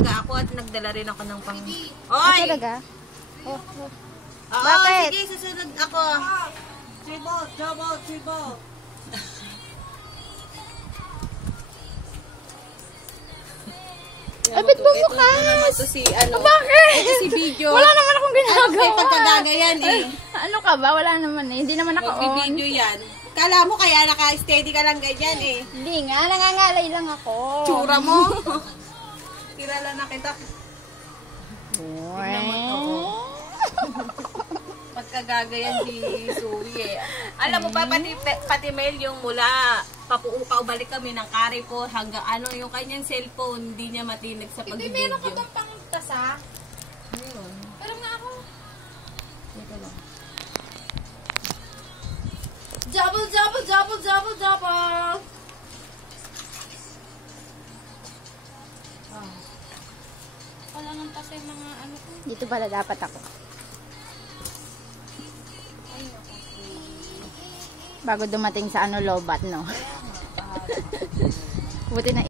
talaga ako at nagdala rin ako ng pang... Ah, Oy! talaga? Oh. Oo, Bakit? sige, susunod ako. Chibo. Ay, ba't bumukas? Ito naman to si, ano, Bakit? ito si video. Wala naman akong ginagawa. May pagkagaga yan eh. Ano ka ba? Wala naman eh. Hindi naman ako on. Mag-video yan. Kala mo kaya naka-steady ka lang ganyan eh. Hindi nga, nangangalay lang ako. Tsura mo. Kilala na kita. Tingnan mo to. Pagkagaga yan si Suri eh. Alam mo pa, pati Mel yung mula paubalik kami ng Carrefour hanggang ano, yung kanyang cellphone, hindi niya matinig sa pag-video. Hindi, meron ka bang pangtasa? Ayun. Pero nga ako. Ito lang. Double. Wala nang tasa yung mga ano ko. Dito pala dapat ako. Bago dumating sa ano, lobat, no? Buti na